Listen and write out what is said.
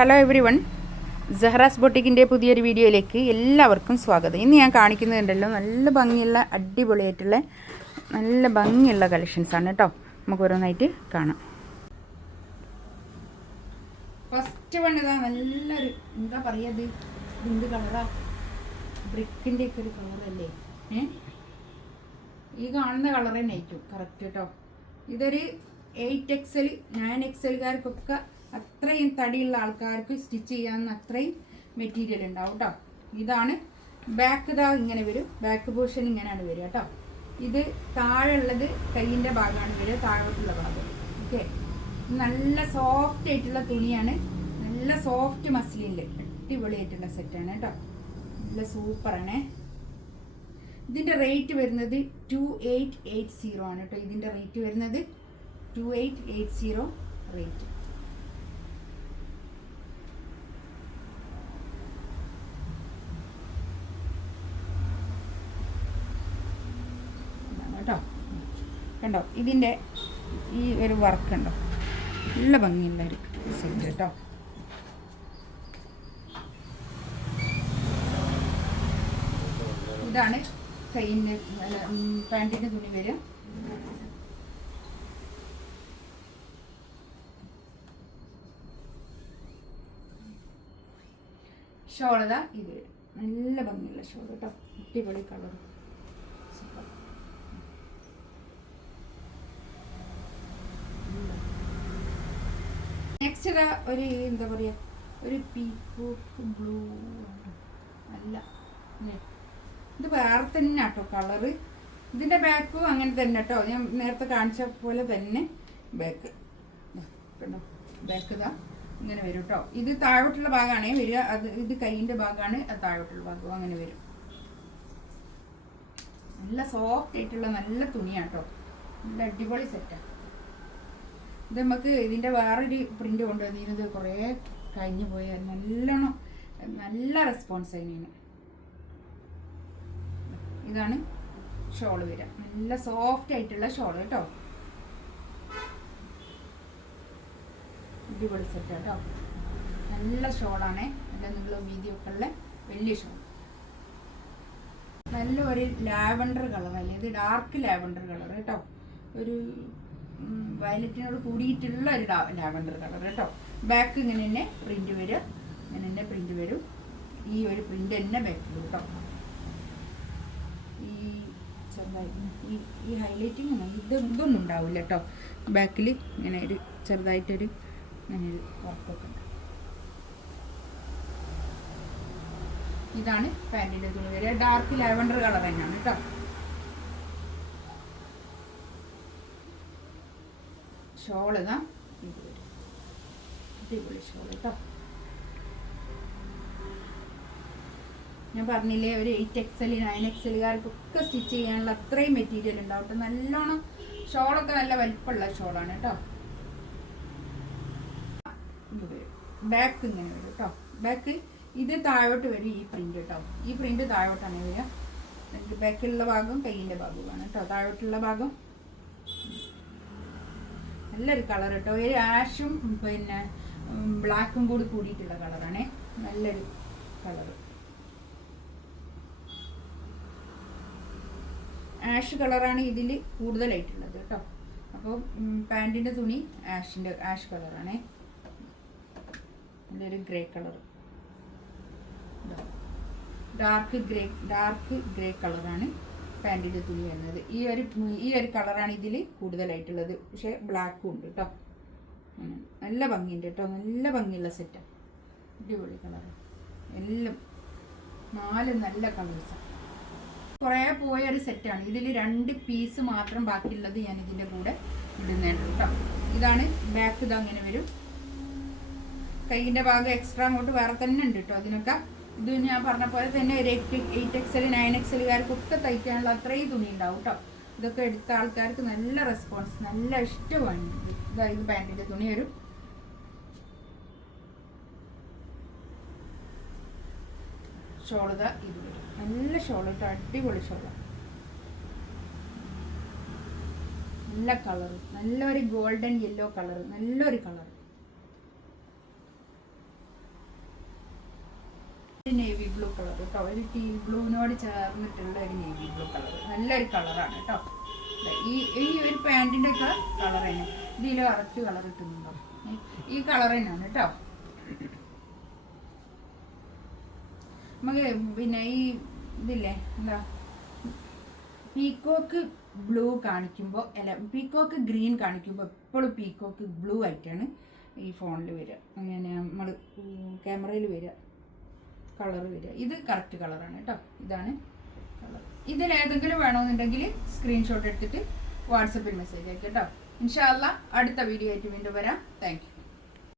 Hello every one, സഹറാസ് ബൊട്ടിക്കിൻ്റെ പുതിയൊരു വീഡിയോയിലേക്ക് എല്ലാവർക്കും സ്വാഗതം. ഇന്ന് ഞാൻ കാണിക്കുന്നുണ്ടല്ലോ നല്ല ഭംഗിയുള്ള അടിപൊളിയായിട്ടുള്ള നല്ല ഭംഗിയുള്ള കളക്ഷൻസാണ് കേട്ടോ. നമുക്ക് ഓരോന്നായിട്ട് കാണാം. ഫസ്റ്റ് വൺ ഇതാ നല്ലൊരു എന്താ പറയുക, എന്ത് കളറാ, ബ്രിക്കിൻ്റെ ഒക്കെ ഒരു കളറല്ലേ. ഈ കാണുന്ന കളർ തന്നെ ആയിരിക്കും കറക്റ്റ് കേട്ടോ. ഇതൊരു 8XL 9XLകാർക്കൊക്കെ അത്രയും തടിയുള്ള ആൾക്കാർക്ക് സ്റ്റിച്ച് ചെയ്യാവുന്ന അത്രയും മെറ്റീരിയൽ ഉണ്ടാവും കേട്ടോ. ഇതാണ് ബാക്ക്, ഇതാ ഇങ്ങനെ വരും, ബാക്ക് പോർഷൻ ഇങ്ങനെയാണ് വരിക കേട്ടോ. ഇത് താഴെ ഉള്ളത് കൈയിൻ്റെ ഭാഗമാണ് വരിക, താഴോട്ടുള്ള ഭാഗം. ഓക്കെ, നല്ല സോഫ്റ്റ് ആയിട്ടുള്ള തുണിയാണ്, നല്ല സോഫ്റ്റ് മസ്ലിനിൽ അടിപൊളിയായിട്ടുള്ള സെറ്റാണ് കേട്ടോ. നല്ല സൂപ്പറാണ്. ഇതിൻ്റെ റേറ്റ് വരുന്നത് 2880 ആണ് കേട്ടോ. ഇതിൻ്റെ റേറ്റ് വരുന്നത് 2880 റേറ്റ്. കേട്ടോ, കണ്ടോ ഇതിൻ്റെ ഈ ഒരു വർക്ക് ഉണ്ടോ, നല്ല ഭംഗിയുള്ള ഒരു സെറ്റ് കേട്ടോ. ഇതാണ് കൈയിൻ്റെ പാൻറ്റിൻ്റെ തുണി വരും. ഷോളതാ ഇത് വരും, നല്ല ഭംഗിയുള്ള ഷോൾ കേട്ടോ, അടിപൊളി കളർ, സൂപ്പർ. നെക്സ്റ്റ് ഇതാ ഒരു എന്താ പറയുക, ഒരു പീക്കോക്ക് ബ്ലൂ അല്ല, ഇത് വേറെ തന്നെ കേട്ടോ കളറ്. ഇതിൻ്റെ ബാക്കും അങ്ങനെ തന്നെ കേട്ടോ, ഞാൻ നേരത്തെ കാണിച്ച പോലെ തന്നെ ബാക്ക് കണ്ടോ. ബാക്ക് ഇതാ ഇങ്ങനെ വരും കേട്ടോ. ഇത് താഴോട്ടുള്ള ഭാഗമാണ് വരിക, അത് ഇത് കൈയിൻ്റെ ഭാഗമാണ്, അത് താഴോട്ടുള്ള ഭാഗവും അങ്ങനെ വരും. നല്ല സോഫ്റ്റ് ആയിട്ടുള്ള നല്ല തുണിയാണ് കേട്ടോ, നല്ല അടിപൊളി സെറ്റാണ്. ഇത് നമുക്ക് ഇതിൻ്റെ വേറൊരു പ്രിൻ്റ് കൊണ്ടുവന്നിരുന്നത് കുറേ കഴിഞ്ഞു പോയാൽ നല്ലോണം നല്ല റെസ്പോൺസ് അതിന്. ഇതാണ് ഷോള് വരിക, നല്ല സോഫ്റ്റ് ആയിട്ടുള്ള ഷോള് കേട്ടോ, അടിപൊളി സെറ്റ് കേട്ടോ. നല്ല ഷോളാണ്, നല്ല നീളം വീതിയൊക്കെ ഉള്ള വലിയ ഷോൾ. നല്ല ഒരു ലാവൻഡർ കളറല്ലേ, ഇത് ഡാർക്ക് ലാവൻഡർ കളർ കേട്ടോ, ഒരു വയലറ്റിനോട് കൂടിയിട്ടുള്ള ഒരു ലാവൻഡർ കളർ കേട്ടോ. ബാക്ക് ഇങ്ങനെ തന്നെ പ്രിന്റ് വരും, ഇങ്ങനെ തന്നെ പ്രിന്റ് വരും. ഈ ഒരു പ്രിന്റ് തന്നെ ബാക്കിൽ കേട്ടോ. ഈ ചെറുതായിട്ട് ഈ ഹൈലൈറ്റിങ് ഇതൊന്നും ഉണ്ടാവില്ല കേട്ടോ. ബാക്കിൽ ഇങ്ങനെ ഒരു ചെറുതായിട്ടൊരു അങ്ങനെ ഒരു വർക്കൊക്കെ ഉണ്ട്. ഇതാണ് പാൻറ്റിൻ്റെ തുണി വരിക, ഡാർക്ക് ലാവൻഡർ കളർ തന്നെയാണ് കേട്ടോ. ഷോൾ ഇതാ ഇത് വരും, അടിപൊളി ഷോൾ കേട്ടോ. ഞാൻ പറഞ്ഞില്ലേ, ഒരു 8XL 9XLകാർക്കൊക്കെ സ്റ്റിച്ച് ചെയ്യാനുള്ള അത്രയും മെറ്റീരിയൽ ഉണ്ടാവും കേട്ടോ. നല്ലോണം ഷോളൊക്കെ നല്ല വലിപ്പമുള്ള ഷോളാണ് കേട്ടോ. ഇത് വരും, ബാക്ക് ഇങ്ങനെ വരും കേട്ടോ. ബാക്ക് ഇത് താഴോട്ട് വരും, ഈ പ്രിന്റ് കേട്ടോ. ഈ പ്രിന്റ് താഴോട്ടാണ് വരിക. ബാക്കിലുള്ള ഭാഗം കൈയിൻ്റെ ഭാഗമാണ് കേട്ടോ, താഴോട്ടുള്ള ഭാഗം. നല്ലൊരു കളർ കേട്ടോ, ഒരു ആഷും പിന്നെ ബ്ലാക്കും കൂടി കൂടിയിട്ടുള്ള കളറാണേ, നല്ലൊരു കളറ്. ആഷ് കളറാണ് ഇതിൽ കൂടുതലായിട്ടുള്ളത് കേട്ടോ. അപ്പോൾ പാൻറ്റിൻ്റെ തുണി ആഷ് കളറാണേ, നല്ലൊരു ഗ്രേ കളർ, ഡാർക്ക് ഗ്രേ കളറാണ് പാൻറ്റിൻ്റെ തുണി വരുന്നത്. ഈ ഒരു കളറാണ് ഇതിൽ കൂടുതലായിട്ടുള്ളത്, പക്ഷേ ബ്ലാക്കും ഉണ്ട് കേട്ടോ. നല്ല ഭംഗിയുണ്ട് കേട്ടോ, നല്ല ഭംഗിയുള്ള സെറ്റാണ്, അടിപൊളി കളർ. എല്ലാം 4 നല്ല കളേഴ്സാണ്. കുറേ പോയ ഒരു സെറ്റാണ്. ഇതിൽ 2 പീസ് മാത്രം ബാക്കിയുള്ളത് ഞാൻ ഇതിൻ്റെ കൂടെ ഇടുന്നുണ്ട് കേട്ടോ. ഇതാണ് ബാക്ക്, ഇത് അങ്ങനെ വരും. കൈയിൻ്റെ ഭാഗം എക്സ്ട്രാ അങ്ങോട്ട് വേറെ തന്നെ ഉണ്ട് കേട്ടോ അതിനൊക്കെ. ഇത് ഞാൻ പറഞ്ഞ പോലെ തന്നെ ഒരു 8XL 9XLകാർക്കൊക്കെ തയ്ക്കാനുള്ള അത്രയും തുണി ഉണ്ടാവും കേട്ടോ. ഇതൊക്കെ എടുത്ത ആൾക്കാർക്ക് നല്ല റെസ്പോൺസ്, നല്ല ഇഷ്ടമാണ്. ഇത് പാൻറ്റിൻ്റെ തുണി വരും. ഷോള് ഇത് വരും, നല്ല ഷോൾ കേട്ടോ, അടിപൊളി ഷോളാണ്. നല്ല കളർ, നല്ലൊരു ഗോൾഡൻ യെല്ലോ കളർ, നല്ലൊരു കളർ. നേവി ബ്ലൂ കളർ കേട്ടോ, ഒരു ടീ ബ്ലൂവിനോട് ചേർന്നിട്ടുള്ള ഒരു നേവി ബ്ലൂ കളർ, നല്ലൊരു കളറാണ് കേട്ടോ. ഈ ഈ ഒരു പാൻറ്റിൻ്റെ ഒക്കെ കളർ തന്നെ, ഇതിൽ കറക്റ്റ് കളർ കിട്ടുന്നുണ്ടോ, ഈ കളർ തന്നെയാണ് കേട്ടോ. നമുക്ക് പിന്നെ ഈ ഇതില്ലേ എന്താ പീക്കോക്ക് ബ്ലൂ കാണിക്കുമ്പോൾ, അല്ല പീക്കോക്ക് ഗ്രീൻ കാണിക്കുമ്പോൾ എപ്പോഴും പീക്കോക്ക് ബ്ലൂ ആയിട്ടാണ് ഈ ഫോണിൽ വരിക, അങ്ങനെ നമ്മൾ ക്യാമറയിൽ വരിക, കളർ വരിക. ഇത് കറക്റ്റ് കളറാണ് കേട്ടോ, ഇതാണ് കളർ. ഇതിലേതെങ്കിലും വേണമെന്നുണ്ടെങ്കിൽ സ്ക്രീൻഷോട്ട് എടുത്തിട്ട് വാട്സപ്പിൽ മെസ്സേജ് അയക്കാം കേട്ടോ. ഇൻഷാ അല്ലാ അടുത്ത വീഡിയോ ആയിട്ട് വീണ്ടും വരാം. Thank you.